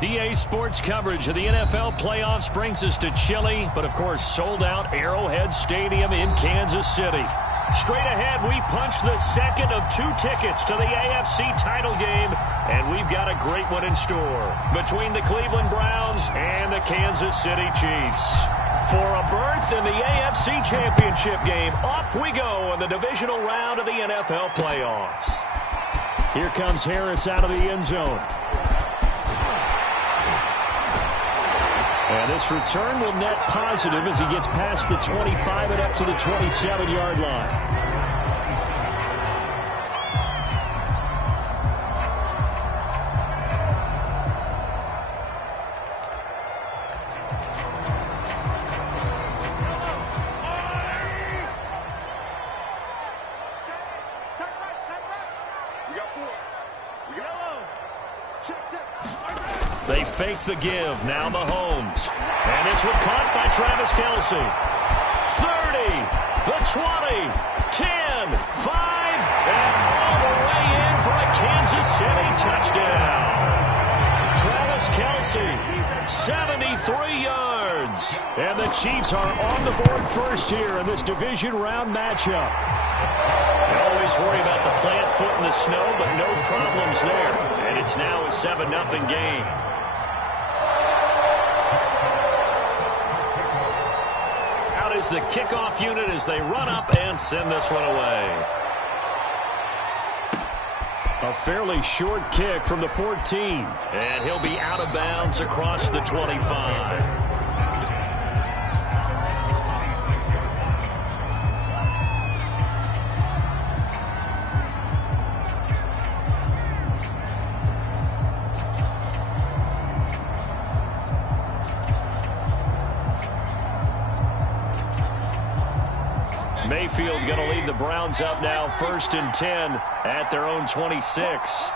EA Sports coverage of the NFL playoffs brings us to chilly, but of course sold-out Arrowhead Stadium in Kansas City. Straight ahead, we punch the second of 2 tickets to the AFC title game, and we've got a great one in store between the Cleveland Browns and the Kansas City Chiefs. For a berth in the AFC Championship game, off we go in the divisional round of the NFL playoffs. Here comes Harris out of the end zone. And this return will net positive as he gets past the 25 and up to the 27-yard line. They fake the give. Now Mahomes. And this one caught by Travis Kelce. 30, the 20, 10, 5, and all the way in for a Kansas City touchdown. Travis Kelce, 73 yards. And the Chiefs are on the board first here in this division round matchup. You always worry about the plant foot in the snow, but no problems there. And it's now a 7-0 game. Out is the kickoff unit as they run up and send this one away. A fairly short kick from the 14. And he'll be out of bounds across the 25. Mayfield going to lead the Browns up now 1st and 10 at their own 26.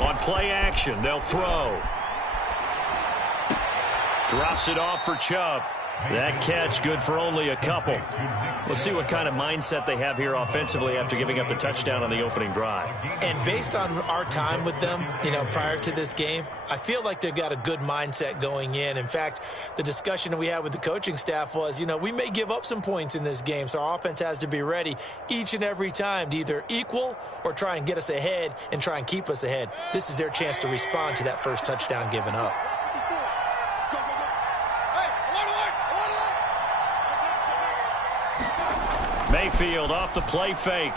On play action, they'll throw. Drops it off for Chubb. That catch good for only a couple. We'll see what kind of mindset they have here offensively after giving up the touchdown on the opening drive. And based on our time with them, prior to this game, I feel like they've got a good mindset going in. In fact, the discussion that we had with the coaching staff was, we may give up some points in this game, so our offense has to be ready each and every time to either equal or try and get us ahead and try and keep us ahead. This is their chance to respond to that first touchdown given up. Mayfield off the play fake.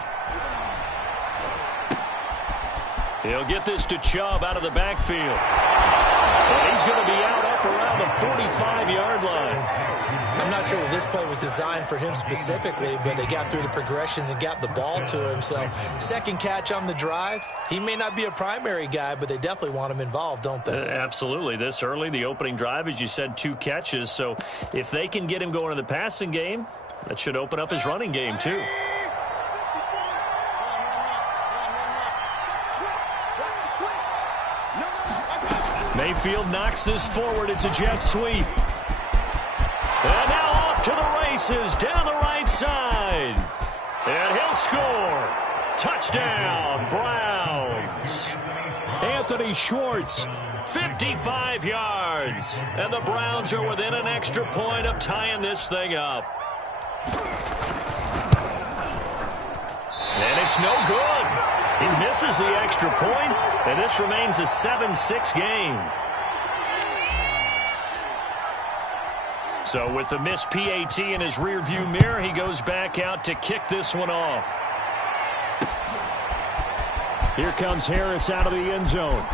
He'll get this to Chubb out of the backfield. And he's going to be out up around the 45-yard line. I'm not sure that this play was designed for him specifically, but they got through the progressions and got the ball to him. So, second catch on the drive. He may not be a primary guy, but they definitely want him involved, don't they? Absolutely. This early, the opening drive, as you said, 2 catches. So, if they can get him going in the passing game, that should open up his running game, too. Mayfield knocks this forward. It's a jet sweep. And now off to the races down the right side. And he'll score. Touchdown, Browns. Anthony Schwartz, 55 yards. And the Browns are within an extra point of tying this thing up. And it's no good. He misses the extra point, and this remains a 7-6 game. So with the missed PAT in his rearview mirror, he goes back out to kick this one off. Here comes Harris out of the end zone.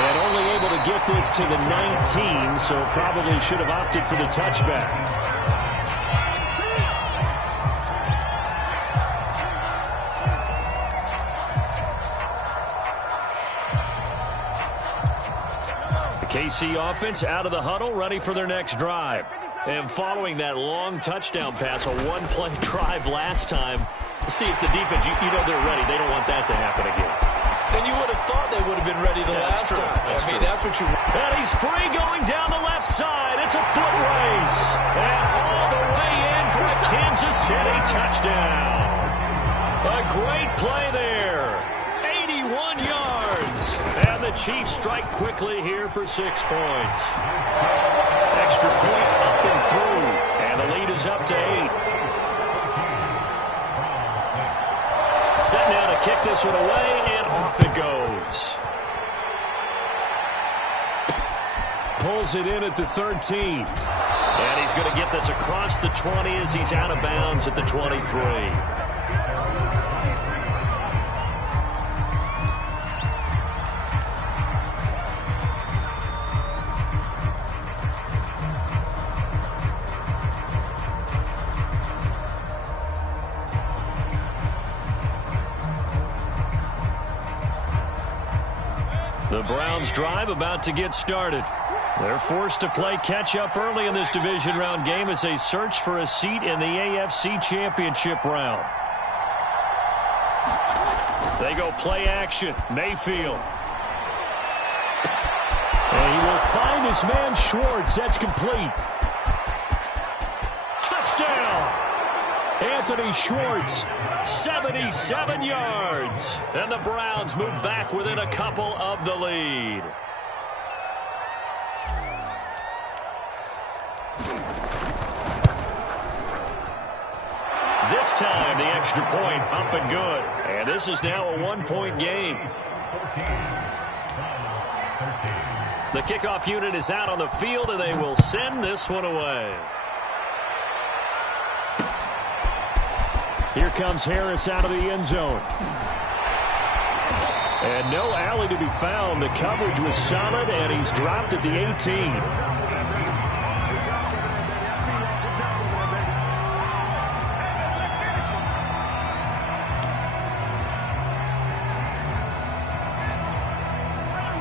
And only able to get this to the 19, so probably should have opted for the touchback. KC offense out of the huddle, ready for their next drive. And following that long touchdown pass, a one-play drive last time, let's see if the defense, they're ready. They don't want that to happen again. And you would have thought they would have been ready the last time. I mean, that's what you want. And he's free going down the left side. It's a foot race. And all the way in for a Kansas City touchdown. A great play there. 81 yards. And the Chiefs strike quickly here for 6 points. Extra point up and through. And the lead is up to 8. Set now to kick this one away, and off it goes. Pulls it in at the 13. And he's going to get this across the 20 as he's out of bounds at the 23. The Browns drive about to get started. They're forced to play catch-up early in this division round game as they search for a seat in the AFC Championship round. They go play action. Mayfield. And he will find his man Schwartz. That's complete. Touchdown! Anthony Schwartz, 77 yards. And the Browns move back within a couple of the lead. This time, the extra point up and good. And this is now a one-point game. The kickoff unit is out on the field, and they will send this one away. Here comes Harris out of the end zone. And no alley to be found. The coverage was solid, and he's dropped at the 18.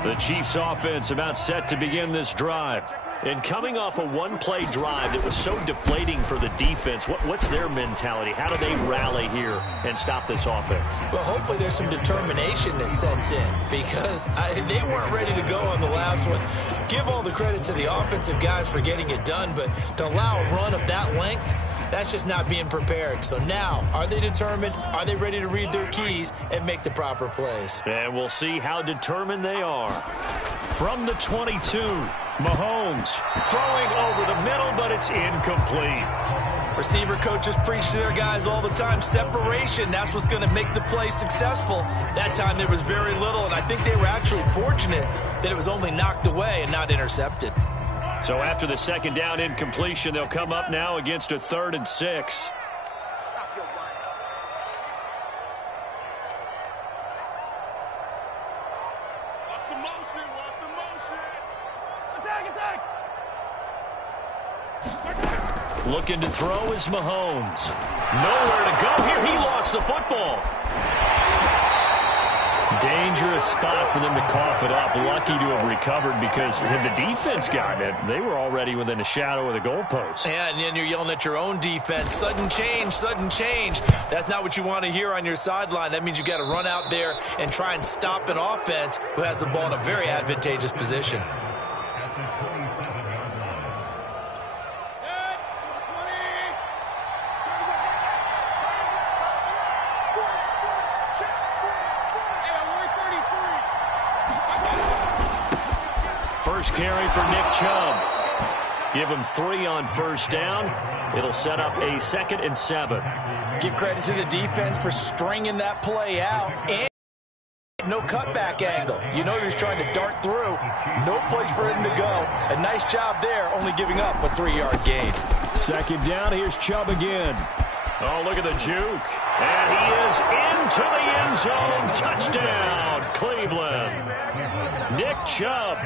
The Chiefs offense about set to begin this drive. And coming off a one-play drive that was so deflating for the defense, what's their mentality? How do they rally here and stop this offense? Well, hopefully there's some determination that sets in because they weren't ready to go on the last one. Give all the credit to the offensive guys for getting it done, but to allow a run of that length, that's just not being prepared. So now, are they determined? Are they ready to read their keys and make the proper plays? And we'll see how determined they are. From the 22, Mahomes throwing over the middle, but it's incomplete. Receiver coaches preach to their guys all the time. Separation, that's what's going to make the play successful. That time there was very little, and I think they were actually fortunate that it was only knocked away and not intercepted. So after the second down incompletion, they'll come up now against a 3rd and 6. Stop your whining. Watch the motion. Watch the motion. Attack. Looking to throw is Mahomes. Nowhere to go here. He lost the football. Dangerous spot for them to cough it up. Lucky to have recovered because had the defense gotten it, they were already within a shadow of the goalpost. Yeah, and then you're yelling at your own defense. Sudden change, sudden change. That's not what you want to hear on your sideline. That means you got to run out there and try and stop an offense who has the ball in a very advantageous position. First carry for Nick Chubb. Give him 3 on first down. It'll set up a 2nd and 7. Give credit to the defense for stringing that play out. And no cutback angle. You know he's trying to dart through. No place for him to go. A nice job there, only giving up a 3-yard gain. Second down, here's Chubb again. Oh, look at the juke. And he is into the end zone. Touchdown, Cleveland. Nick Chubb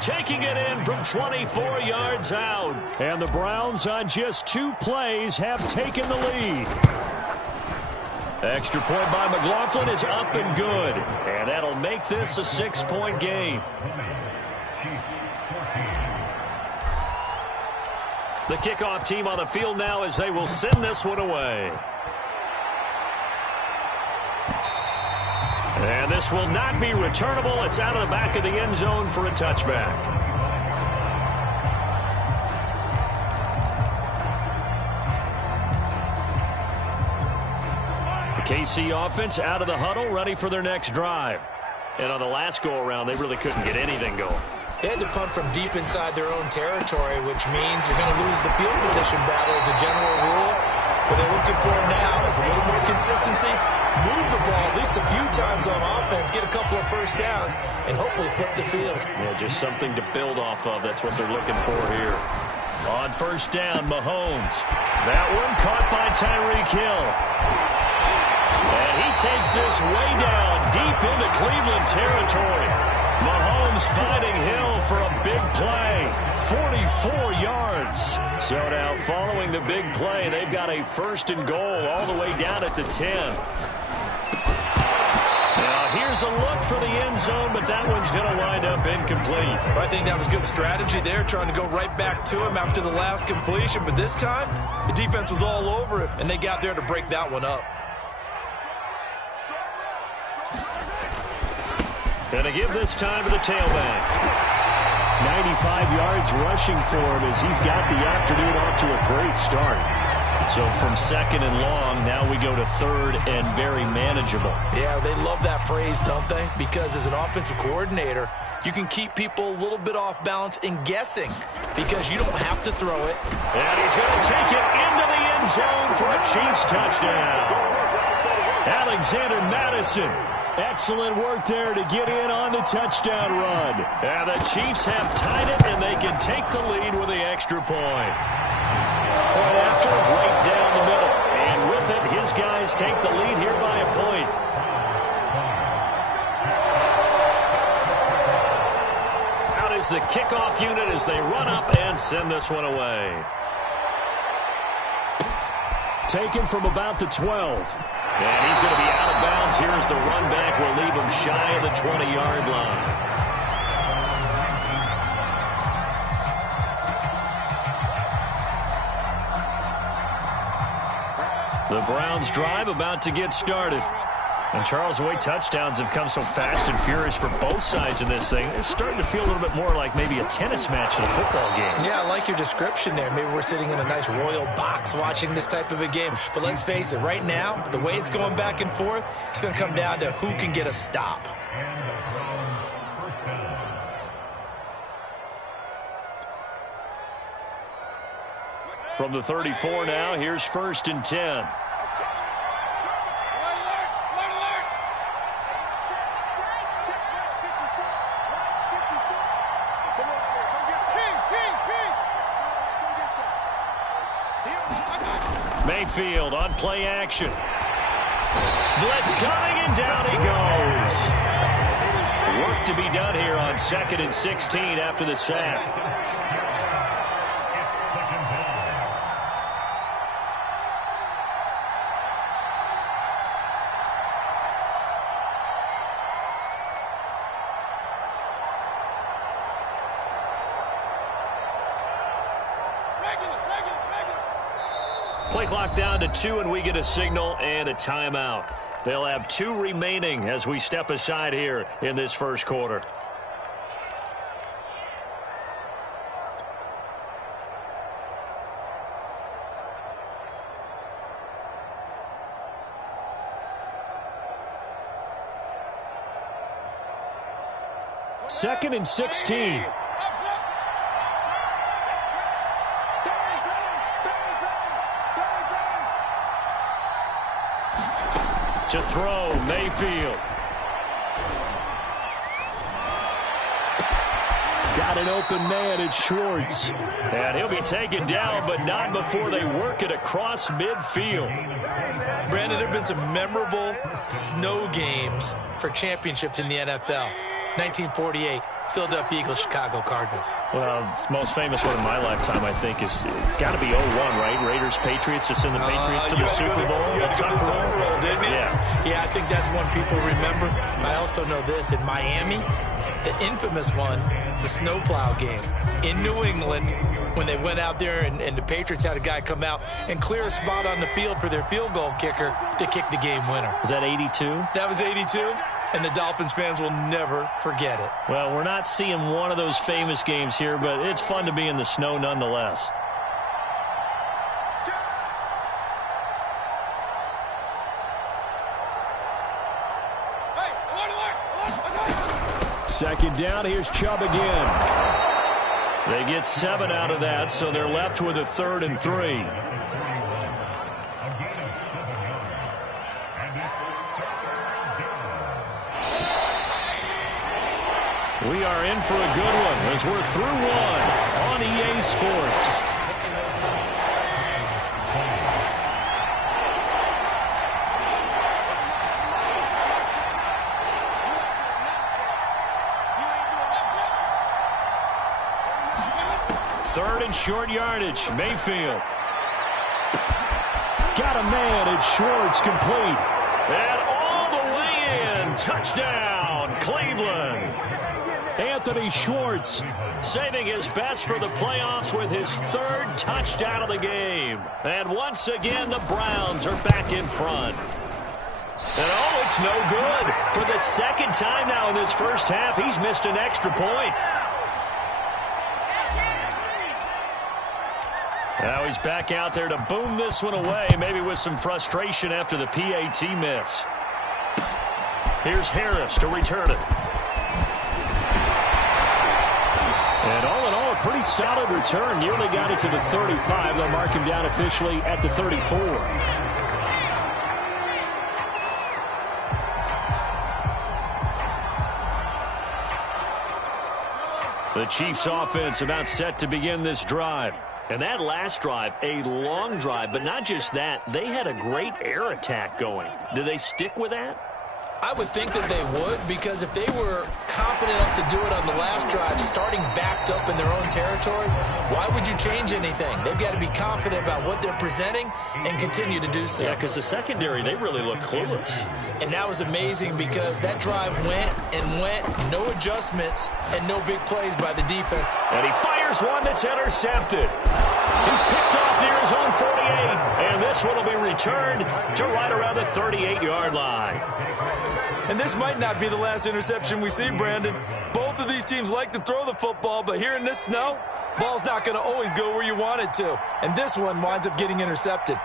taking it in from 24 yards out. And the Browns on just 2 plays have taken the lead. Extra point by McLaughlin is up and good. And that'll make this a 6-point game. The kickoff team on the field now as they will send this one away. And this will not be returnable. It's out of the back of the end zone for a touchback. The KC offense out of the huddle, ready for their next drive. And on the last go-around, they really couldn't get anything going. They had to punt from deep inside their own territory, which means you're going to lose the field position battle as a general rule. What they're looking for now is a little more consistency, move the ball at least a few times on offense, get a couple of first downs, and hopefully flip the field. Yeah, just something to build off of. That's what they're looking for here. On first down, Mahomes. That one caught by Tyreek Hill. And he takes this way down deep into Cleveland territory. Mahomes finding Hill for a big play. 44 yards. So now following the big play, they've got a first and goal all the way down at the 10. Now here's a look for the end zone, but that one's going to wind up incomplete. I think that was good strategy there, trying to go right back to him after the last completion. But this time, the defense was all over him, and they got there to break that one up. Going to give this time to the tailback. 95 yards rushing for him as he's got the afternoon off to a great start. So from second and long, now we go to third and very manageable. Yeah, they love that phrase, don't they? Because as an offensive coordinator, you can keep people a little bit off balance and guessing because you don't have to throw it. And he's going to take it into the end zone for a Chiefs touchdown. Alexander Madison. Excellent work there to get in on the touchdown run. And the Chiefs have tied it, and they can take the lead with the extra point. Point after, right down the middle. And with it, his guys take the lead here by a point. Out is the kickoff unit as they run up and send this one away. Taken from about the 12. And he's going to be out of bounds here as the run back will leave him shy of the 20-yard line. The Browns drive about to get started. And Charles, the way touchdowns have come so fast and furious for both sides in this thing, it's starting to feel a little bit more like maybe a tennis match in a football game. Yeah, I like your description there. Maybe we're sitting in a nice royal box watching this type of a game. But let's face it, right now, the way it's going back and forth, it's going to come down to who can get a stop. From the 34 now, here's first and 10. Mayfield on play action. Blitz coming, and down he goes. Work to be done here on 2nd and 16 after the sack. Play clock down to 2, and we get a signal and a timeout. They'll have 2 remaining as we step aside here in this first quarter. Second and 16. To throw, Mayfield. Got an open man, it's Schwartz. And he'll be taken down, but not before they work it across midfield. Brandon, there have been some memorable snow games for championships in the NFL. 1948. Philadelphia Eagles, Chicago Cardinals. Well, most famous one in my lifetime, I think, is got to be 01, right? Raiders, Patriots, to send the Patriots to the Super Bowl. You had to go to the Tucker Roll, didn't you? Yeah, I think that's one people remember. I also know this. In Miami, the infamous one, the snowplow game in New England, when they went out there and the Patriots had a guy come out and clear a spot on the field for their field goal kicker to kick the game winner. Was that 82? That was 82. And the Dolphins fans will never forget it. Well, we're not seeing one of those famous games here, but it's fun to be in the snow nonetheless. Second down, here's Chubb again. They get 7 out of that, so they're left with a 3rd and 3. We are in for a good one as we're through one on EA Sports. Third and short yardage. Mayfield. Got a man at Schwartz, complete. And all the way in. Touchdown, Cleveland. Anthony Schwartz saving his best for the playoffs with his 3rd touchdown of the game. And once again, the Browns are back in front. And oh, it's no good. For the 2nd time now in this first half, he's missed an extra point. Now he's back out there to boom this one away, maybe with some frustration after the PAT miss. Here's Harris to return it. And all in all, a pretty solid return. Nearly got it to the 35. They'll mark him down officially at the 34. The Chiefs offense about set to begin this drive. And that last drive, a long drive, but not just that. They had a great air attack going. Do they stick with that? I would think that they would, because if they were competent enough to do it on the last drive, starting backed up in their own territory, why would you change anything? They've got to be confident about what they're presenting and continue to do so. Yeah, because the secondary, they really look clueless. And that was amazing because that drive went and went, no adjustments, and no big plays by the defense. And he fires one that's intercepted. He's picked off near his own 48, and this one will be returned to right around the 38-yard line. And this might not be the last interception we see, Brandon. Both of these teams like to throw the football, but here in this snow, ball's not going to always go where you want it to. And this one winds up getting intercepted.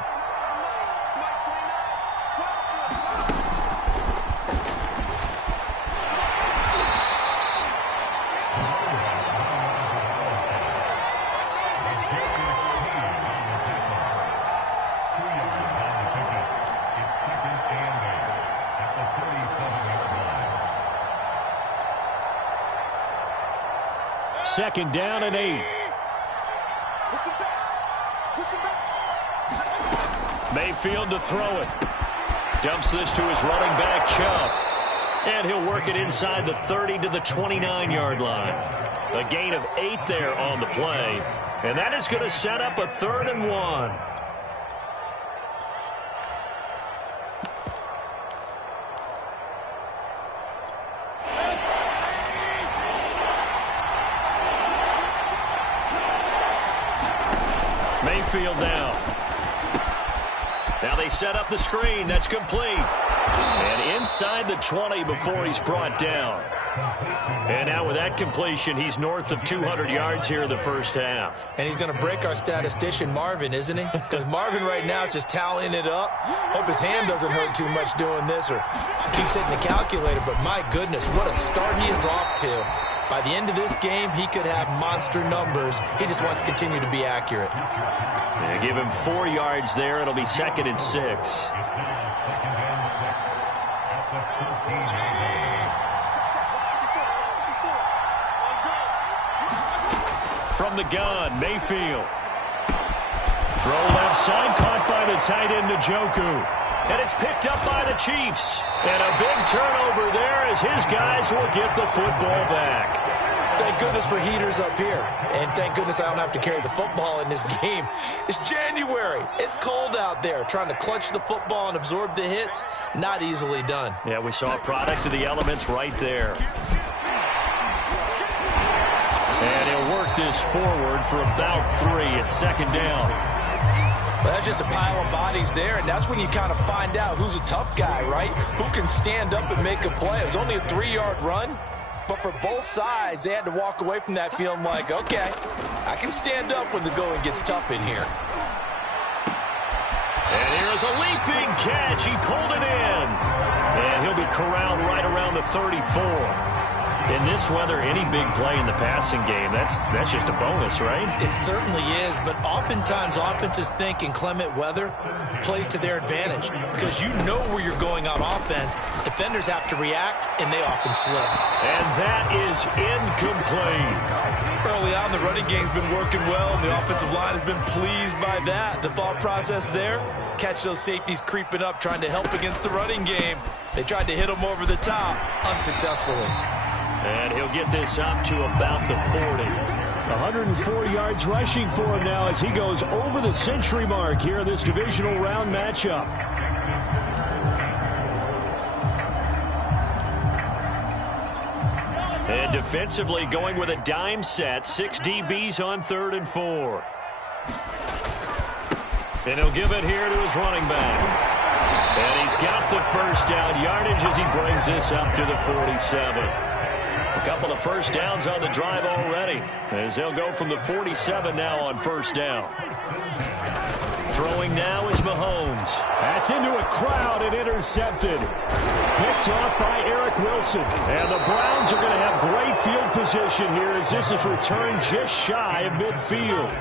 Second down and 8. Mayfield to throw it. Dumps this to his running back, Chubb. And he'll work it inside the 30 to the 29-yard line. A gain of 8 there on the play. And that is going to set up a 3rd and 1. Mayfield down. Now they set up the screen. That's complete. And inside the 20 before he's brought down. And now with that completion, he's north of 200 yards here in the first half. And he's going to break our statistician, Marvin, isn't he? Because Marvin right now is just tallying it up. Hope his hand doesn't hurt too much doing this, or keeps hitting the calculator. But my goodness, what a start he is off to. By the end of this game, he could have monster numbers. He just wants to continue to be accurate. Yeah, give him 4 yards there. It'll be 2nd and 6. From the gun, Mayfield. Throw left side, caught by the tight end, Njoku. And it's picked up by the Chiefs. And a big turnover there as his guys will get the football back. Thank goodness for heaters up here. And thank goodness I don't have to carry the football in this game. It's January. It's cold out there. Trying to clutch the football and absorb the hits, not easily done. Yeah, we saw a product of the elements right there. And he'll work this forward for about 3 at 2nd down. Well, that's just a pile of bodies there, and that's when you kind of find out who's a tough guy, right? Who can stand up and make a play. It was only a 3-yard run, but for both sides, they had to walk away from that feeling like, okay, I can stand up when the going gets tough in here. And here's a leaping catch. He pulled it in. And he'll be corralled right around the 34. In this weather, any big play in the passing game, that's just a bonus, right? It certainly is, but oftentimes offenses think inclement weather plays to their advantage because you know where you're going on offense. Defenders have to react, and they often slip. And that is incomplete. Early on, the running game's been working well, and the offensive line has been pleased by that. The thought process there, catch those safeties creeping up, trying to help against the running game. They tried to hit them over the top, unsuccessfully. And he'll get this up to about the 40. 104 yards rushing for him now as he goes over the century mark here in this divisional round matchup. And defensively going with a dime set. 6 DBs on 3rd and 4. And he'll give it here to his running back. And he's got the first down yardage as he brings this up to the 47. A couple of first downs on the drive already, as they'll go from the 47 now on first down. Throwing now is Mahomes. That's into a crowd and intercepted. Picked off by Eric Wilson. And the Browns are going to have great field position here as this is returned just shy of midfield.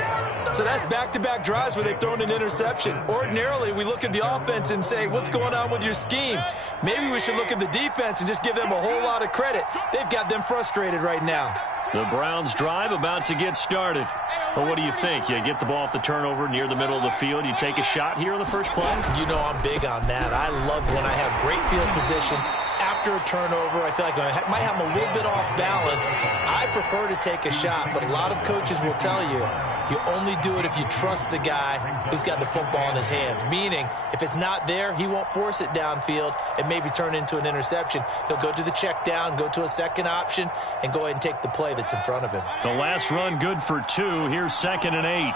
So that's back-to-back drives where they've thrown an interception. Ordinarily, we look at the offense and say, what's going on with your scheme? Maybe we should look at the defense and just give them a whole lot of credit. They've got them frustrated right now. The Browns drive about to get started. Well, what do you think? You get the ball off the turnover near the middle of the field. You take a shot here on the first play? You know I'm big on that. I love when I have great field position. After a turnover, I feel like I might have them a little bit off balance. I prefer to take a shot, but a lot of coaches will tell you, you only do it if you trust the guy who's got the football in his hands. Meaning, if it's not there, he won't force it downfield and maybe turn into an interception. He'll go to the check down, go to a second option, and go ahead and take the play that's in front of him. The last run good for 2. Here's 2nd and 8.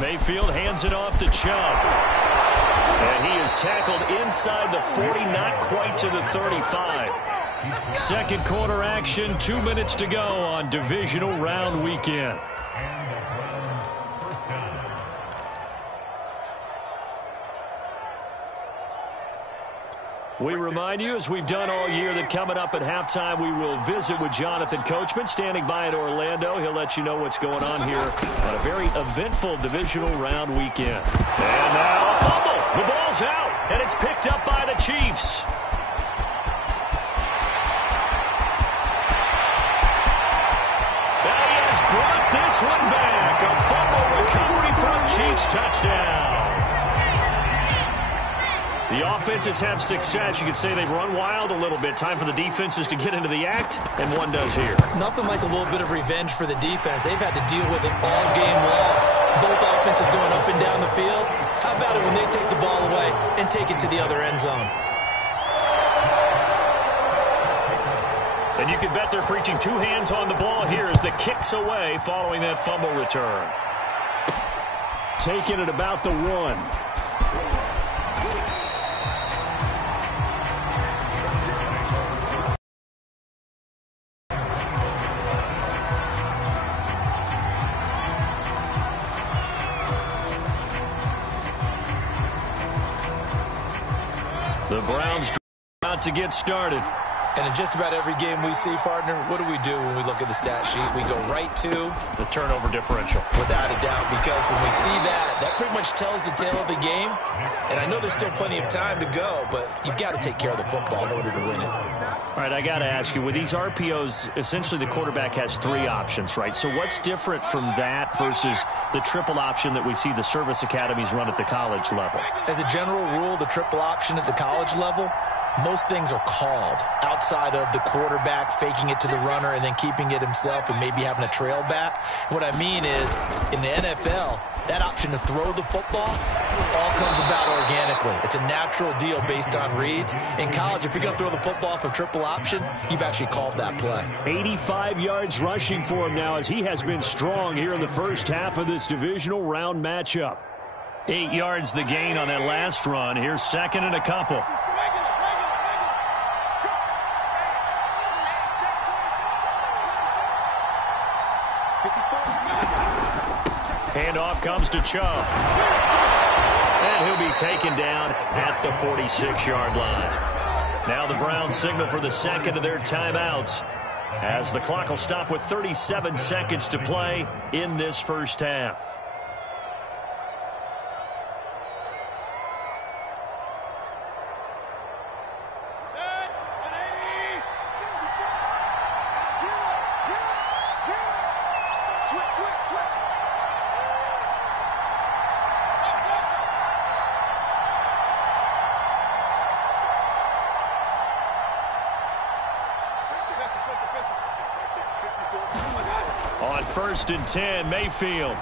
Mayfield hands it off to Chubb. And he is tackled inside the 40, not quite to the 35. Second quarter action, 2 minutes to go on divisional round weekend. We remind you, as we've done all year, that coming up at halftime, we will visit with Jonathan Coachman, standing by in Orlando. He'll let you know what's going on here on a very eventful divisional round weekend. And now a fumble. The ball's out, and it's picked up by the Chiefs. He has brought this one back. A fumble recovery from Chiefs touchdown. The offenses have success. You could say they've run wild a little bit. Time for the defenses to get into the act, and one does here. Nothing like a little bit of revenge for the defense. They've had to deal with it all game long. Both offenses going up and down the field. How about it when they take the ball away and take it to the other end zone? And you can bet they're preaching 2 hands on the ball here as the kick's away following that fumble return. Taking it about the 1. The Browns about to get started. And in just about every game we see, partner, what do we do when we look at the stat sheet? We go right to the turnover differential. Without a doubt, because when we see that, that pretty much tells the tale of the game. And I know there's still plenty of time to go, but you've got to take care of the football in order to win it. All right, I got to ask you, with these RPOs, essentially the quarterback has 3 options, right? So what's different from that versus the triple option that we see the service academies run at the college level? As a general rule, the triple option at the college level, most things are called outside of the quarterback faking it to the runner and then keeping it himself and maybe having a trail back. What I mean is, in the NFL, that option to throw the football all comes about organically. It's a natural deal based on reads. In college, if you're going to throw the football for triple option, you've actually called that play. 85 yards rushing for him now as he has been strong here in the first half of this divisional round matchup. 8 yards the gain on that last run. Here's second and a couple. Handoff comes to Chubb. And he'll be taken down at the 46-yard line. Now the Browns signal for the second of their timeouts, as the clock will stop with 37 seconds to play in this first half. On 1st and 10, Mayfield.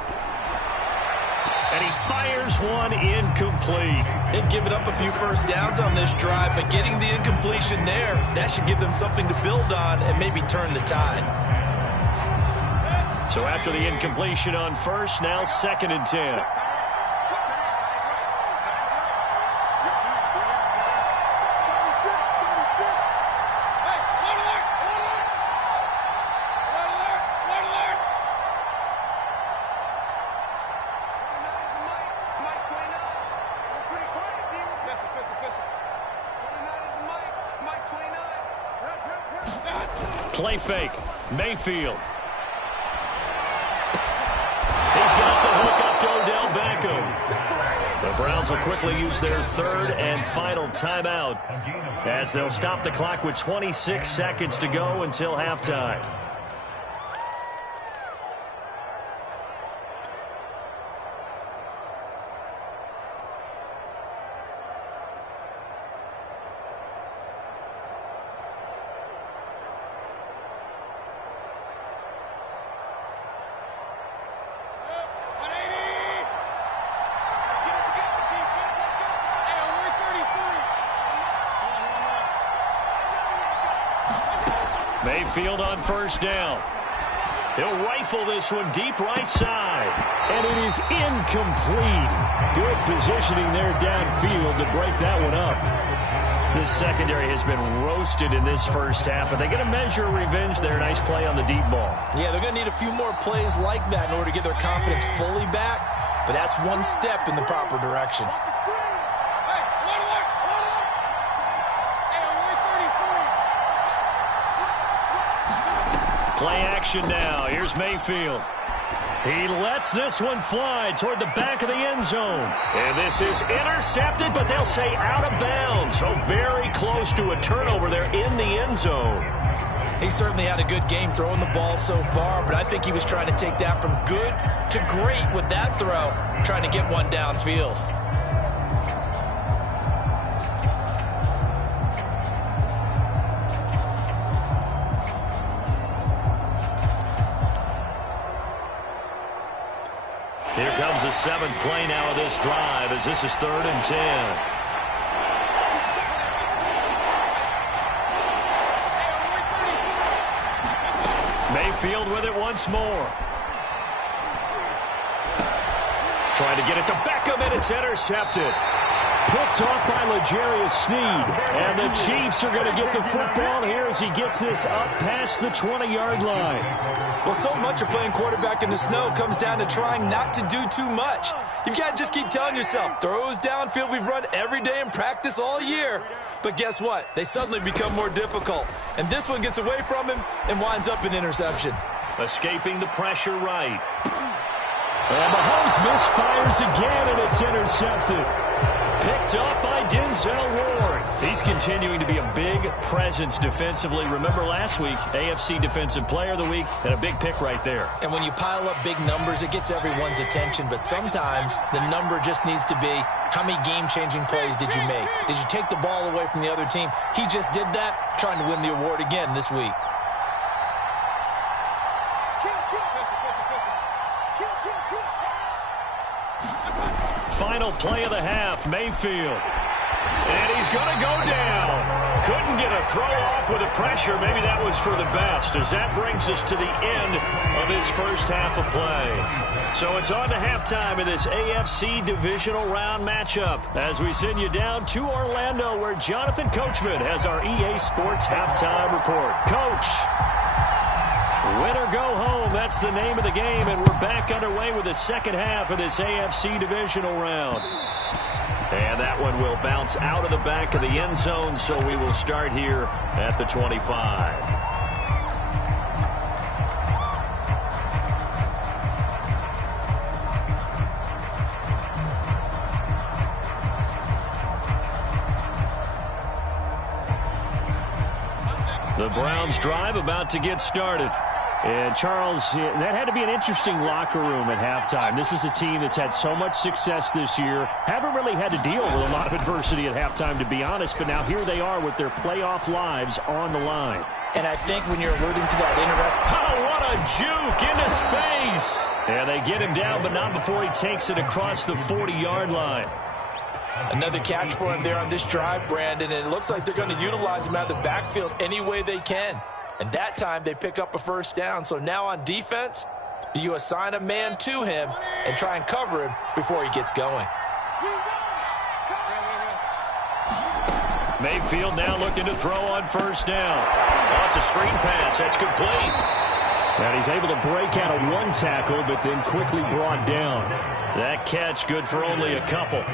And he fires one incomplete. They've given up a few first downs on this drive, but getting the incompletion there, that should give them something to build on and maybe turn the tide. So after the incompletion on first, now 2nd and 10. Play fake. Mayfield. He's got the hook up to Odell Beckham. The Browns will quickly use their third and final timeout, as they'll stop the clock with 26 seconds to go until halftime. Mayfield on first down. He'll rifle this one deep right side. And it is incomplete. Good positioning there downfield to break that one up. This secondary has been roasted in this first half, but they're going to measure revenge there. Nice play on the deep ball. Yeah, they're going to need a few more plays like that in order to get their confidence fully back, but that's one step in the proper direction. Play action now. Here's Mayfield. He lets this one fly toward the back of the end zone. And this is intercepted, but they'll say out of bounds. So very close to a turnover there in the end zone. He certainly had a good game throwing the ball so far, but I think he was trying to take that from good to great with that throw, trying to get one downfield. Here comes the 7th play now of this drive, as this is 3rd and 10. Mayfield with it once more. Trying to get it to Beckham, and it's intercepted. Picked off by L'Jarius Sneed. And the Chiefs are going to get the football here as he gets this up past the 20-yard line. Well, so much of playing quarterback in the snow comes down to trying not to do too much. You've got to just keep telling yourself, throws downfield we've run every day in practice all year. But guess what? They suddenly become more difficult. And this one gets away from him and winds up an interception. Escaping the pressure right. And Mahomes misfires again, and it's intercepted. Picked up by Denzel Ward. He's continuing to be a big presence defensively. Remember last week, AFC Defensive Player of the Week, and a big pick right there. And when you pile up big numbers, it gets everyone's attention. But sometimes the number just needs to be, how many game-changing plays did you make? Did you take the ball away from the other team? He just did that, trying to win the award again this week. Final play of the half, Mayfield. And he's going to go down. Couldn't get a throw off with the pressure. Maybe that was for the best, as that brings us to the end of this first half of play. So it's on to halftime in this AFC Divisional Round matchup as we send you down to Orlando, where Jonathan Coachman has our EA Sports Halftime Report. Coach. Win or go home, that's the name of the game, and we're back underway with the second half of this AFC Divisional Round. And that one will bounce out of the back of the end zone, so we will start here at the 25. The Browns drive about to get started. And, Charles, that had to be an interesting locker room at halftime. This is a team that's had so much success this year. Haven't really had to deal with a lot of adversity at halftime, to be honest. But now here they are with their playoff lives on the line. And I think when you're alluding to that Oh, what a juke into space. Yeah, they get him down, but not before he takes it across the 40-yard line. Another catch for him there on this drive, Brandon, and it looks like they're going to utilize him out of the backfield any way they can. And that time they pick up a first down. So now on defense, do you assign a man to him and try and cover him before he gets going? Mayfield now looking to throw on first down. Oh, it's a screen pass. That's complete. And he's able to break out of one tackle, but then quickly brought down. That catch good for only a couple.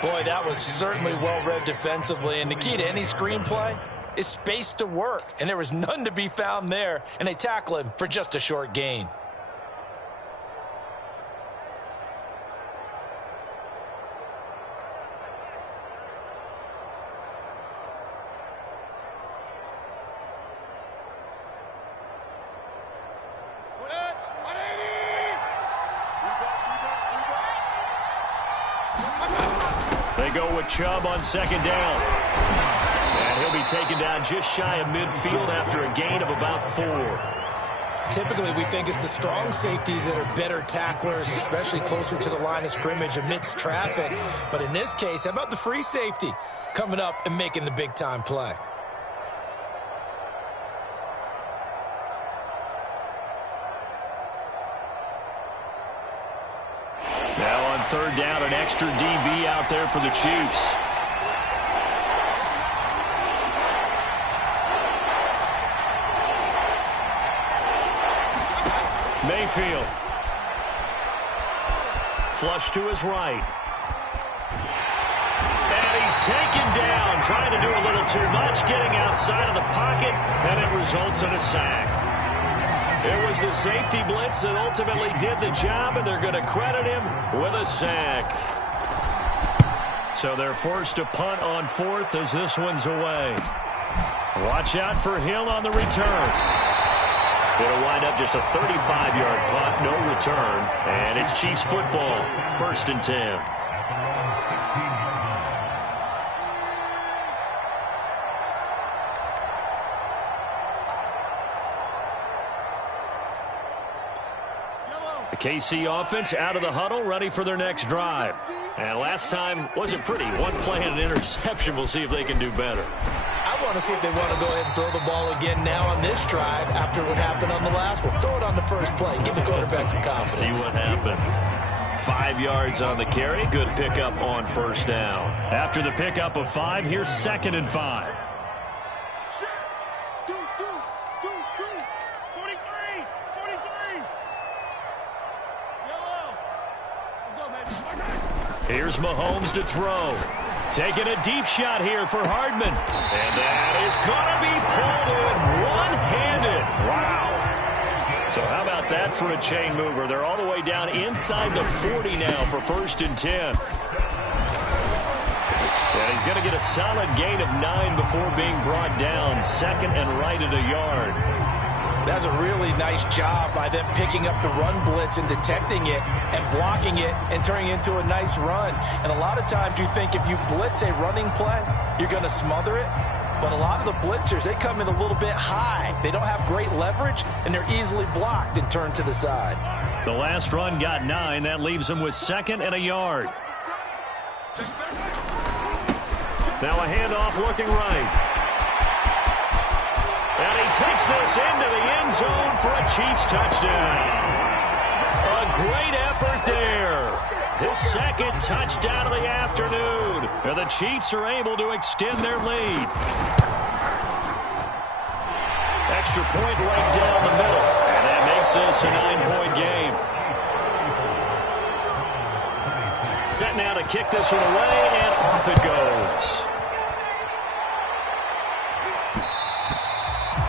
Boy, that was certainly well-read defensively. And the key to any screenplay is space to work. And there was none to be found there. And they tackle him for just a short gain. They go with Chubb on second down. And he'll be taken down just shy of midfield after a gain of about 4. Typically, we think it's the strong safeties that are better tacklers, especially closer to the line of scrimmage amidst traffic. But in this case, how about the free safety coming up and making the big-time play? Now on third down, an extra DB out there for the Chiefs. Mayfield. Flush to his right. And he's taken down, trying to do a little too much, getting outside of the pocket, and it results in a sack. It was the safety blitz that ultimately did the job, and they're going to credit him with a sack. So they're forced to punt on fourth as this one's away. Watch out for Hill on the return. It'll wind up just a 35-yard punt, no return, and it's Chiefs football, 1st and 10. The KC offense out of the huddle, ready for their next drive. And last time wasn't pretty. One play and an interception. We'll see if they can do better. I want to see if they want to go ahead and throw the ball again now on this drive after what happened on the last one. Throw it on the first play. Give the quarterback some confidence. See what happens. 5 yards on the carry. Good pickup on first down. After the pickup of 5, here's 2nd and 5. Here's Mahomes to throw. Taking a deep shot here for Hardman. And that is going to be pulled in one-handed. Wow. So how about that for a chain mover? They're all the way down inside the 40 now for 1st and 10. And he's going to get a solid gain of 9 before being brought down. Second and right at a yard. That's a really nice job by them picking up the run blitz and detecting it and blocking it and turning it into a nice run. And a lot of times you think if you blitz a running play, you're going to smother it. But a lot of the blitzers, they come in a little bit high. They don't have great leverage, and they're easily blocked and turned to the side. The last run got 9. That leaves him with second and a yard. Now a handoff looking right. And he takes this into the end zone for a Chiefs touchdown. A great effort there. His second touchdown of the afternoon. And the Chiefs are able to extend their lead. Extra point right down the middle. And that makes this a 9-point game. Set now to kick this one away, and off it goes.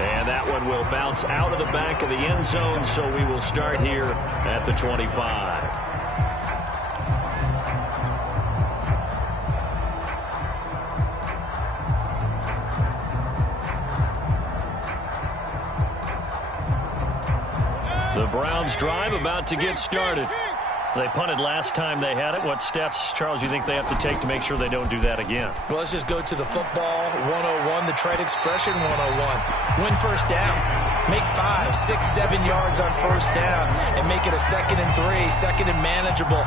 And that one will bounce out of the back of the end zone, so we will start here at the 25. The Browns drive about to get started. They punted last time they had it. What steps, Charles, you think they have to take to make sure they don't do that again? Well, let's just go to the football 101, the trade expression 101. Win first down. Make 5, 6, 7 yards on first down and make it a 2nd and 3, second and manageable.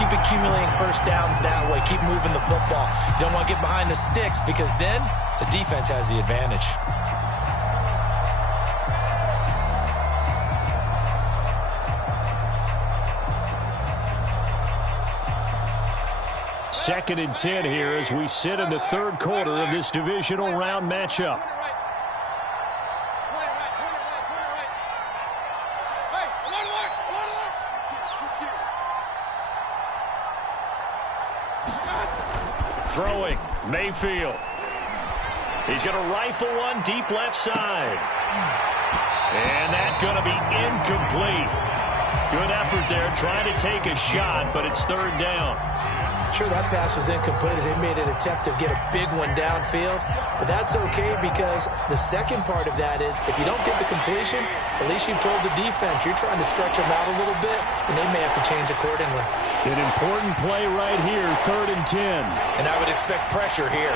Keep accumulating first downs that way. Keep moving the football. You don't want to get behind the sticks because then the defense has the advantage. Second and 10 here as we sit in the third quarter of this divisional round matchup. Throwing, Mayfield. He's going to rifle one deep left side. And that's going to be incomplete. Good effort there, trying to take a shot, but it's third down. Sure, that pass was incomplete as they made an attempt to get a big one downfield. But that's okay because the second part of that is if you don't get the completion, at least you've told the defense you're trying to stretch them out a little bit, and they may have to change accordingly. An important play right here, third and 10. And I would expect pressure here.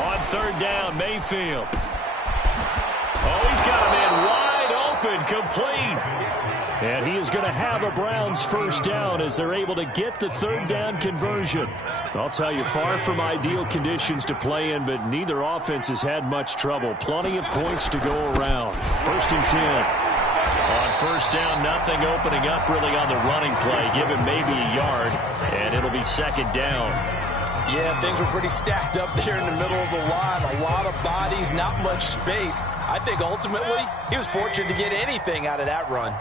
On third down, Mayfield. Oh, he's got him in wide open, complete. And he is going to have a Browns first down as they're able to get the third down conversion. I'll tell you, far from ideal conditions to play in, but neither offense has had much trouble. Plenty of points to go around. First and 10. On first down, nothing opening up really on the running play. Give him maybe a yard, and it'll be second down. Yeah, things were pretty stacked up there in the middle of the line. A lot of bodies, not much space. I think ultimately he was fortunate to get anything out of that run.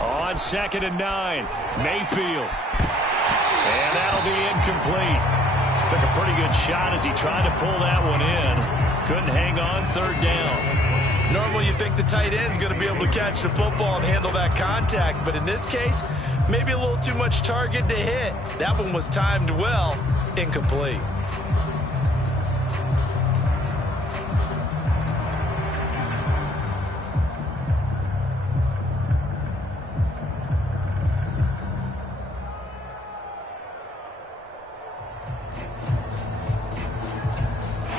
On second and 9, Mayfield. And that'll be incomplete. Took a pretty good shot as he tried to pull that one in. Couldn't hang on, third down. Normally you think the tight end's going to be able to catch the football and handle that contact, but in this case, maybe a little too much target to hit. That one was timed well, incomplete.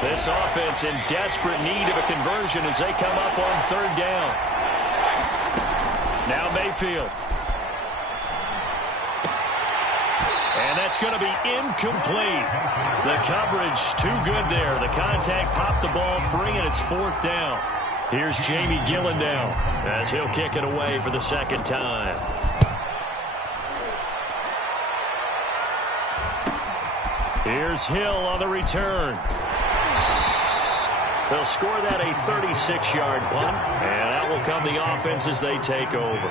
This offense in desperate need of a conversion as they come up on third down. Now Mayfield. And that's going to be incomplete. The coverage too good there. The contact popped the ball free, and it's fourth down. Here's Jamie Gillen now as he'll kick it away for the second time. Here's Hill on the return. They'll score that a 36-yard punt, and that will come the offense as they take over.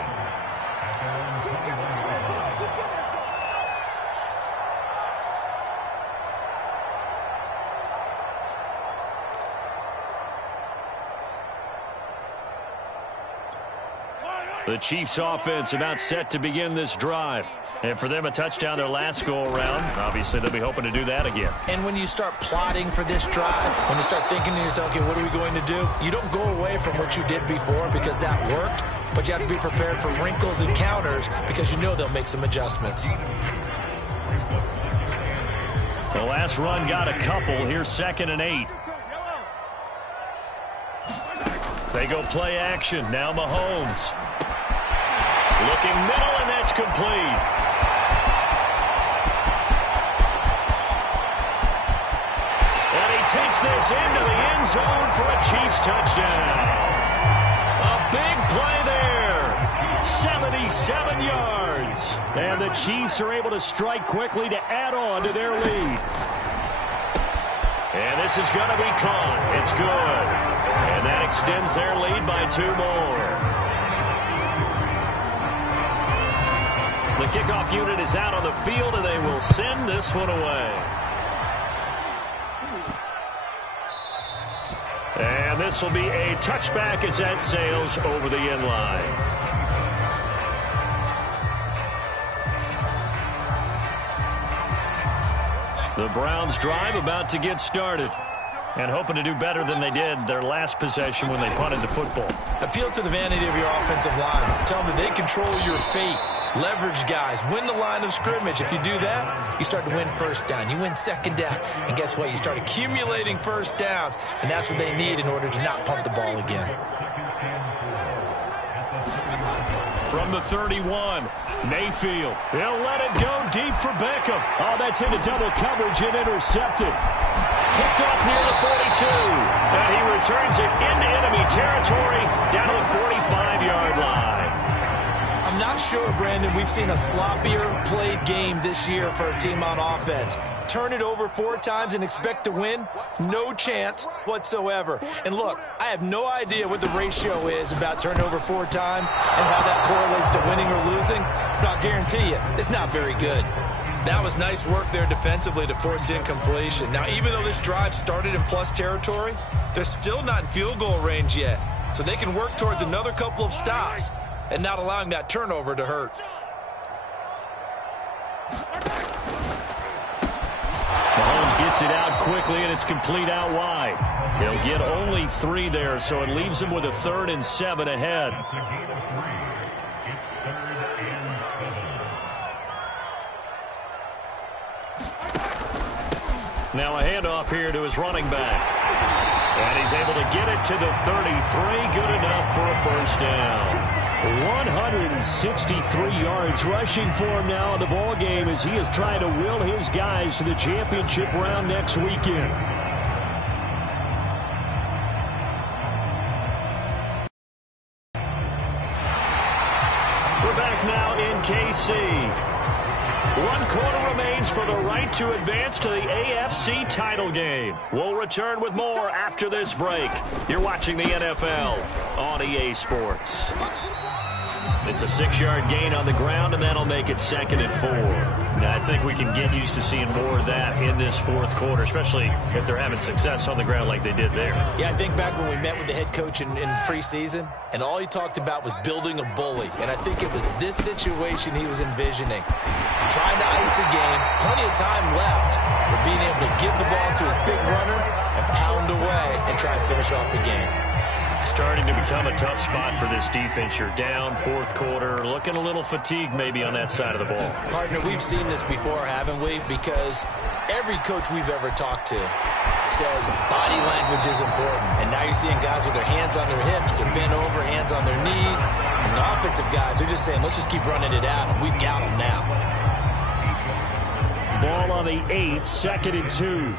The Chiefs offense about set to begin this drive. And for them, a touchdown their last go-around. Obviously, they'll be hoping to do that again. And when you start plotting for this drive, when you start thinking to yourself, okay, what are we going to do? You don't go away from what you did before because that worked, but you have to be prepared for wrinkles and counters because you know they'll make some adjustments. The last run got a couple. Here's 2nd and 8. They go play action. Now Mahomes. Looking middle, and that's complete. And he takes this into the end zone for a Chiefs touchdown. A big play there. 77 yards. And the Chiefs are able to strike quickly to add on to their lead. And this is going to be caught. It's good. And that extends their lead by 2 more. The kickoff unit is out on the field, and they will send this one away. And this will be a touchback as that sails over the end line. The Browns drive about to get started. And hoping to do better than they did their last possession when they punted the football. Appeal to the vanity of your offensive line. Tell them that they control your fate. Leverage guys. Win the line of scrimmage. If you do that, you start to win first down. You win second down. And guess what? You start accumulating first downs. And that's what they need in order to not punt the ball again. From the 31, Mayfield. He'll let it go deep for Beckham. Oh, that's into double coverage and intercepted. Picked off near the 42. And he returns it into enemy territory down to the 45-yard line. I'm not sure, Brandon, we've seen a sloppier played game this year for a team on offense. Turn it over 4 times and expect to win? No chance whatsoever. And look, I have no idea what the ratio is about turning over 4 times and how that correlates to winning or losing. But I'll guarantee you, it's not very good. That was nice work there defensively to force the incompletion. Now, even though this drive started in plus territory, they're still not in field goal range yet. So they can work towards another couple of stops and not allowing that turnover to hurt. Mahomes gets it out quickly, and it's complete out wide. He'll get only 3 there, so it leaves him with a 3rd and 7 ahead. Now a handoff here to his running back. And he's able to get it to the 33. Good enough for a first down. 163 yards rushing for him now in the ball game as he is trying to will his guys to the championship round next weekend. We're back now in KC. 1 quarter remains for the right to advance to the AFC title game. We'll return with more after this break. You're watching the NFL on EA Sports. It's a 6-yard gain on the ground, and that'll make it 2nd and 4. Now, I think we can get used to seeing more of that in this 4th quarter, especially if they're having success on the ground like they did there. Yeah, I think back when we met with the head coach in preseason, and all he talked about was building a bully. And I think it was this situation he was envisioning. Trying to ice a game, plenty of time left, but being able to give the ball to his big runner and pound away and try and finish off the game. Starting to become a tough spot for this defense. You're down 4th quarter, looking a little fatigued maybe on that side of the ball. Partner, we've seen this before, haven't we? Because every coach we've ever talked to says body language is important. And now you're seeing guys with their hands on their hips, they're bent over, hands on their knees. And the offensive guys, they're just saying, let's just keep running it out, and we've got them now. Ball on the 8, 2nd and 2.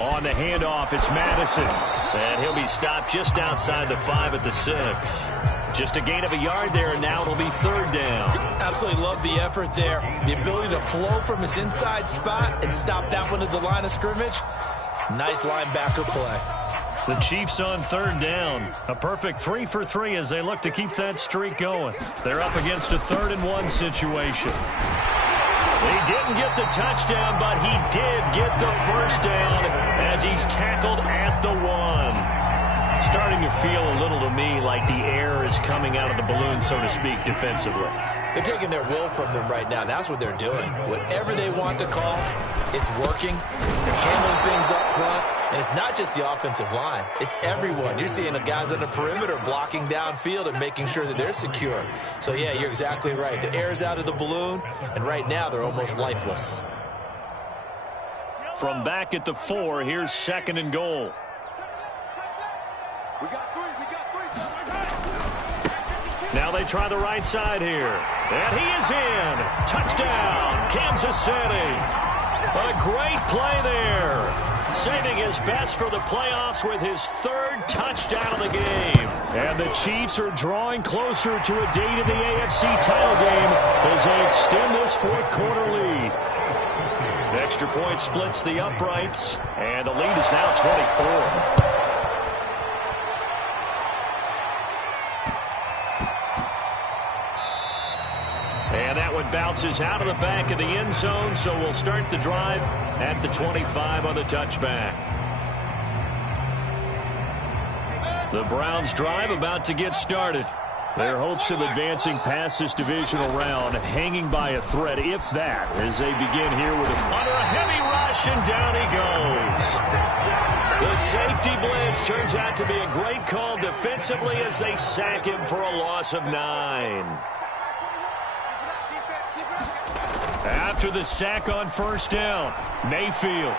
On the handoff, it's Madison. And he'll be stopped just outside the 5 at the 6. Just a gain of a yard there, and now it'll be 3rd down. Absolutely love the effort there. The ability to flow from his inside spot and stop that one at the line of scrimmage. Nice linebacker play. The Chiefs on 3rd down. A perfect 3 for 3 as they look to keep that streak going. They're up against a 3rd and 1 situation. He didn't get the touchdown, but he did get the first down as he's tackled at the 1. Starting to feel a little to me like the air is coming out of the balloon, so to speak, defensively. They're taking their will from them right now. That's what they're doing. Whatever they want to call, it's working. They're handling things up front. And it's not just the offensive line. It's everyone. You're seeing the guys on the perimeter blocking downfield and making sure that they're secure. So, yeah, you're exactly right. The air's out of the balloon, and right now they're almost lifeless. From back at the 4, here's 2nd and goal. Now they try the right side here. And he is in. Touchdown, Kansas City. A great play there. Saving his best for the playoffs with his 3rd touchdown of the game. And the Chiefs are drawing closer to a date in the AFC title game as they extend this 4th quarter lead. The extra point splits the uprights, and the lead is now 24. And that one bounces out of the back of the end zone, so we'll start the drive at the 25 on the touchback. The Browns drive about to get started. Their hopes of advancing past this divisional round hanging by a thread, if that, as they begin here with under a heavy rush, and down he goes. The safety blitz turns out to be a great call defensively as they sack him for a loss of 9. After the sack on 1st down, Mayfield.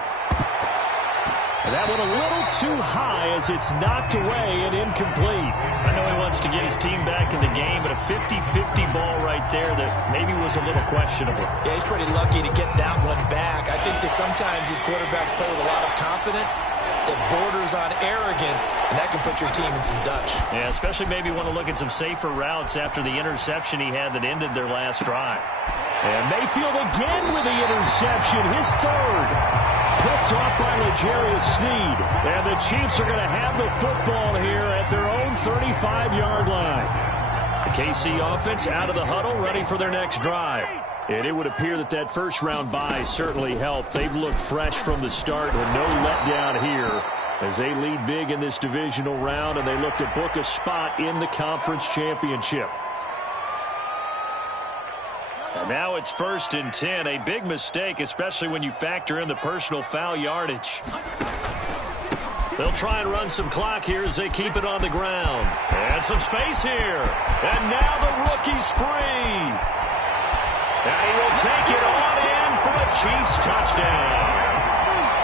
And that one a little too high as it's knocked away and incomplete. I know he wants to get his team back in the game, but a 50-50 ball right there that maybe was a little questionable. Yeah, he's pretty lucky to get that one back. I think that sometimes these quarterbacks play with a lot of confidence that borders on arrogance, and that can put your team in some Dutch. Yeah, especially maybe want to look at some safer routes after the interception he had that ended their last drive. And Mayfield again with the interception, his 3rd. Picked off by L'Jarius Sneed. And the Chiefs are going to have the football here at their own 35-yard line. The KC offense out of the huddle, ready for their next drive. And it would appear that that first-round bye certainly helped. They've looked fresh from the start with no letdown here as they lead big in this divisional round, and they look to book a spot in the conference championship. And now it's 1st and 10, a big mistake, especially when you factor in the personal foul yardage. They'll try and run some clock here as they keep it on the ground. And some space here. And now the rookie's free. And he will take it on in for a Chiefs touchdown.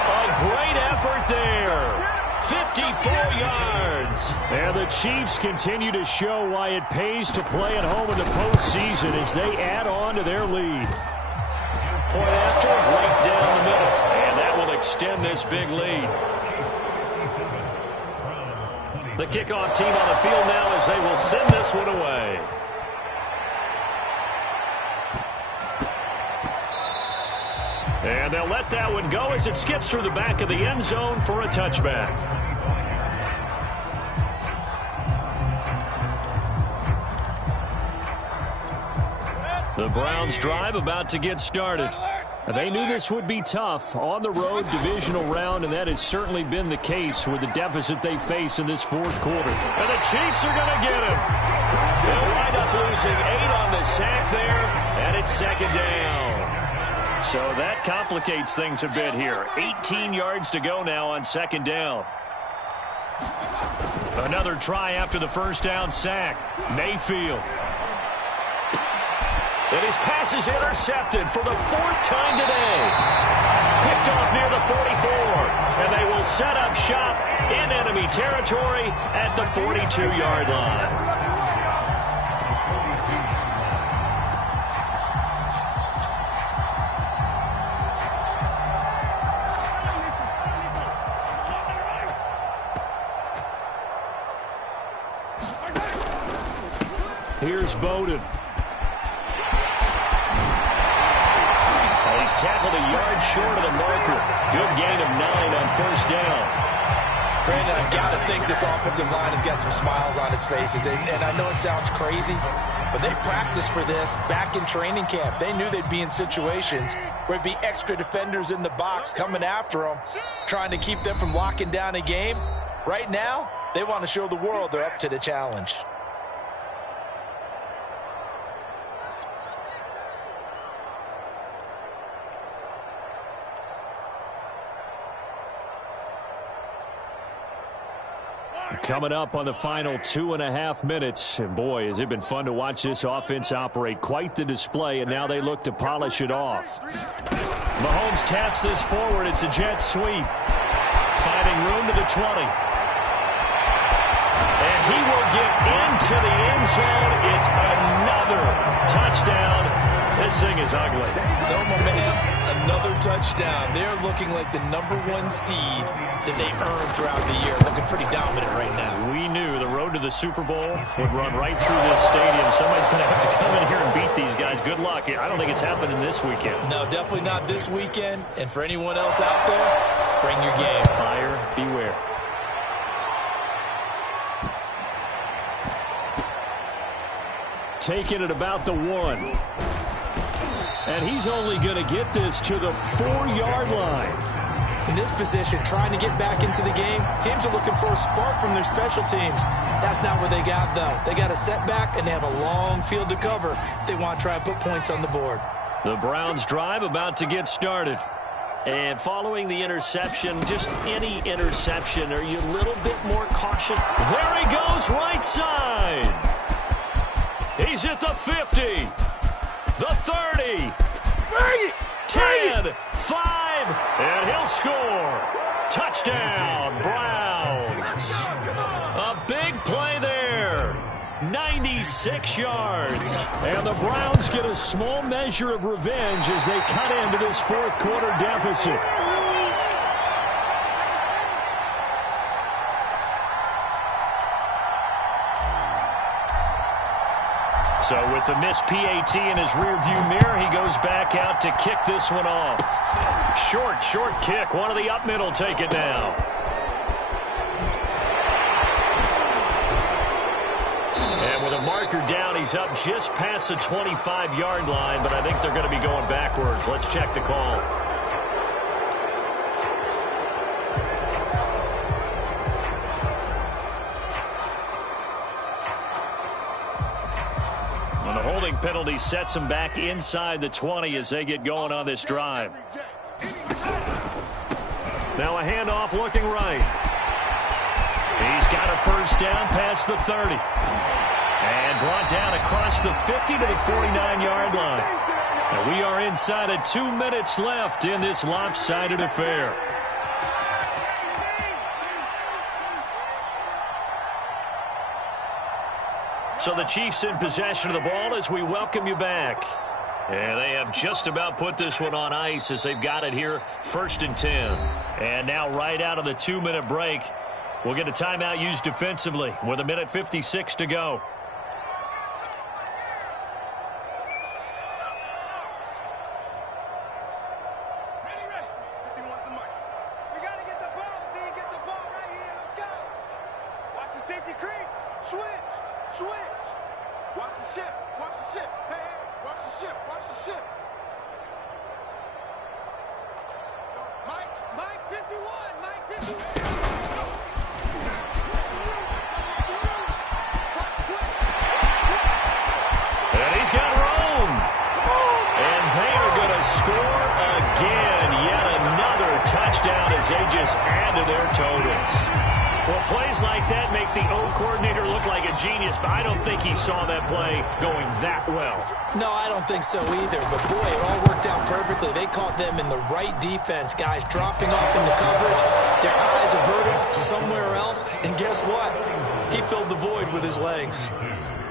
A great effort there. 54 yards. And the Chiefs continue to show why it pays to play at home in the postseason as they add on to their lead. Point after, right down the middle. And that will extend this big lead. The kickoff team on the field now as they will send this one away. And they'll let that one go as it skips through the back of the end zone for a touchback. The Browns drive about to get started. They knew this would be tough on the road divisional round, and that has certainly been the case with the deficit they face in this 4th quarter. And the Chiefs are going to get him. They'll wind up losing 8 on the sack there, and it's 2nd down. So that complicates things a bit here. 18 yards to go now on 2nd down. Another try after the 1st down sack. Mayfield. And his pass is intercepted for the 4th time today. Picked off near the 44. And they will set up shop in enemy territory at the 42-yard line. Here's Bowden. He's tackled a yard short of the marker. Good gain of 9 on 1st down. Brandon, I've got to think this offensive line has got some smiles on its faces. And I know it sounds crazy, but they practiced for this back in training camp. They knew they'd be in situations where it'd be extra defenders in the box coming after them, trying to keep them from locking down a game. Right now, They want to show the world they're up to the challenge. Coming up on the final 2.5 minutes. And boy, has it been fun to watch this offense operate. Quite the display, and now they look to polish it off. Mahomes taps this forward. It's a jet sweep. Finding room to the 20. And he will get into the end zone. It's another touchdown. This thing is ugly. So, my man, another touchdown. They're looking like the #1 seed that they earned throughout the year. Looking pretty dominant right now. We knew the road to the Super Bowl would run right through this stadium. Somebody's going to have to come in here and beat these guys. Good luck. I don't think it's happening this weekend. No, definitely not this weekend. And for anyone else out there, bring your game. Buyer beware. Taking it about the 1. And he's only going to get this to the 4-yard line. In this position, trying to get back into the game, teams are looking for a spark from their special teams. That's not what they got, though. They got a setback, and they have a long field to cover if they want to try and put points on the board. The Browns drive about to get started. And following the interception, just any interception, are you a little bit more cautious? There he goes, right side. He's at the 50. The 30, 10, 5, and he'll score. Touchdown, Browns. A big play there. 96 yards. And the Browns get a small measure of revenge as they cut into this fourth quarter deficit. So with the missed PAT in his rearview mirror, he goes back out to kick this one off. Short kick. One of the up middle take it now. And with a marker down, he's up just past the 25-yard line, but I think they're going to be going backwards. Let's check the call. Holding penalty sets them back inside the 20 as they get going on this drive. Now a handoff looking right. He's got a first down past the 30. And brought down across the 50 to the 49-yard line. And we are inside of 2 minutes left in this lopsided affair. So the Chiefs in possession of the ball as we welcome you back. And they have just about put this one on ice as they've got it here, 1st and 10. And now right out of the 2-minute break, we'll get a timeout used defensively with 1:56 to go. So either, but boy, it all worked out perfectly. They caught them in the right defense, guys dropping off into coverage, their eyes averted somewhere else, and guess what? He filled the void with his legs.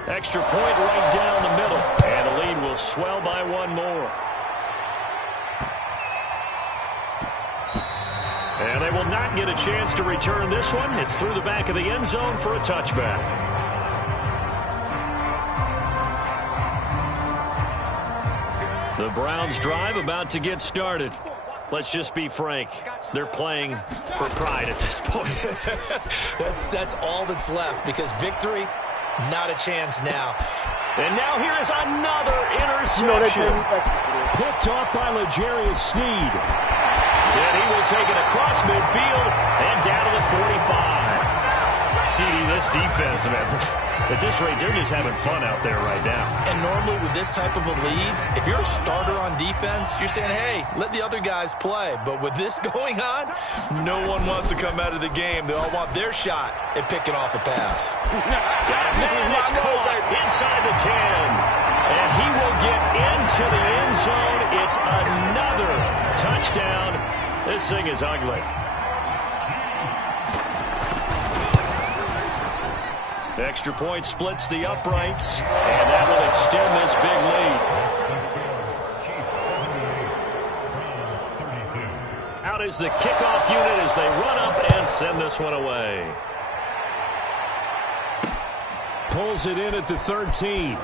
Extra point right down the middle, and the lead will swell by one more. And they will not get a chance to return this one. It's through the back of the end zone for a touchback. The Browns drive about to get started. Let's just be frank. They're playing for pride at this point. That's all that's left because victory, not a chance now. And now here is another interception. Picked off by L'Jarius Sneed. And he will take it across midfield and down to the 45. CD, this defense, man, at this rate, they're just having fun out there right now. And normally with this type of a lead, if you're a starter on defense, you're saying, hey, let the other guys play. But with this going on, no one wants to come out of the game. They all want their shot at picking off a pass. Man, it's caught inside the 10. And he will get into the end zone. It's another touchdown. This thing is ugly. Extra point splits the uprights, and that will extend this big lead. Out is the kickoff unit as they run up and send this one away. Pulls it in at the 13.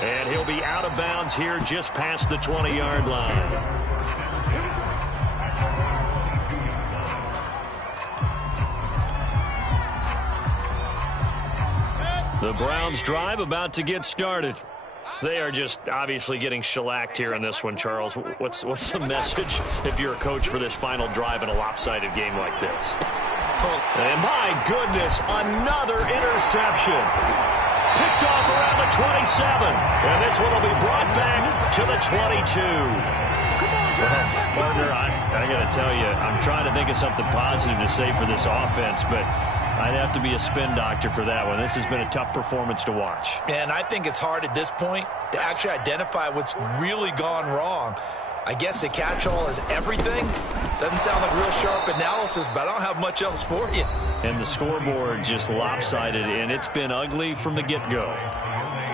And he'll be out of bounds here just past the 20-yard line. The Browns drive about to get started. They are just obviously getting shellacked here in this one, Charles. What's the message if you're a coach for this final drive in a lopsided game like this? And my goodness, another interception. Picked off around the 27. And this one will be brought back to the 22. Well, partner, I got to tell you, I'm trying to think of something positive to say for this offense, but I'd have to be a spin doctor for that one. This has been a tough performance to watch. And I think it's hard at this point to actually identify what's really gone wrong. I guess the catch-all is everything. Doesn't sound like real sharp analysis, but I don't have much else for you. And the scoreboard just lopsided, and it's been ugly from the get-go.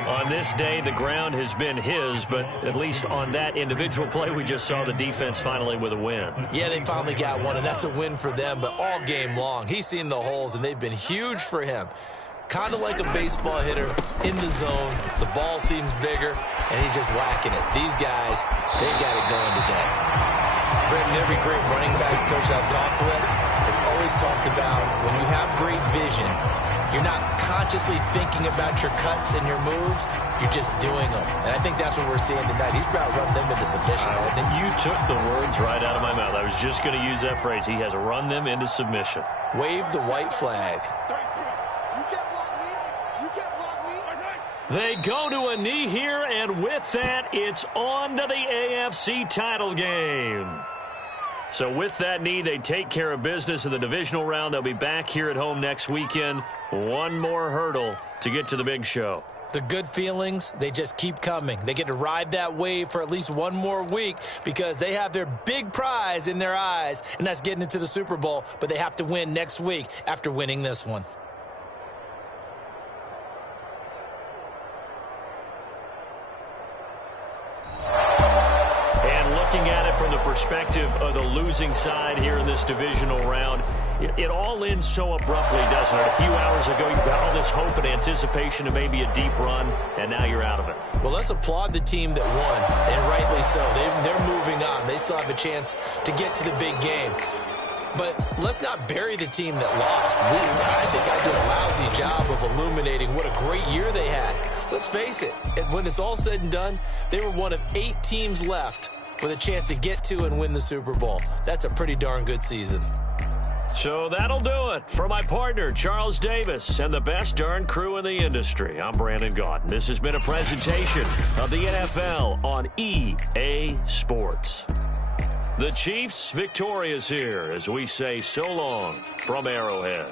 On this day, the ground has been his, but at least on that individual play, we just saw the defense finally with a win. Yeah, they finally got one, and that's a win for them, but all game long, he's seen the holes, and they've been huge for him. Kind of like a baseball hitter in the zone. The ball seems bigger, and he's just whacking it. These guys, they got it going today. Brendan, every great running backs coach I've talked with has always talked about when you have great vision, you're not consciously thinking about your cuts and your moves. You're just doing them. And I think that's what we're seeing tonight. He's about to run them into submission. You took the words right out of my mouth. I was just going to use that phrase. He has run them into submission. Wave the white flag. They go to a knee here, and with that, it's on to the AFC title game. So with that knee, they take care of business in the divisional round. They'll be back here at home next weekend. One more hurdle to get to the big show. The good feelings, they just keep coming. They get to ride that wave for at least one more week because they have their big prize in their eyes, and that's getting into the Super Bowl. But they have to win next week after winning this one. Looking at it from the perspective of the losing side here in this divisional round, it all ends so abruptly, doesn't it? A few hours ago, you got all this hope and anticipation of maybe a deep run, and now you're out of it. Well, let's applaud the team that won, and rightly so. They're moving on. They still have a chance to get to the big game. But let's not bury the team that lost. I think I did a lousy job of illuminating what a great year they had. Let's face it, when it's all said and done, they were one of 8 teams left with a chance to get to and win the Super Bowl. That's a pretty darn good season. So that'll do it for my partner, Charles Davis, and the best darn crew in the industry. I'm Brandon Gaudin. This has been a presentation of the NFL on EA Sports. The Chiefs victorious here as we say so long from Arrowhead.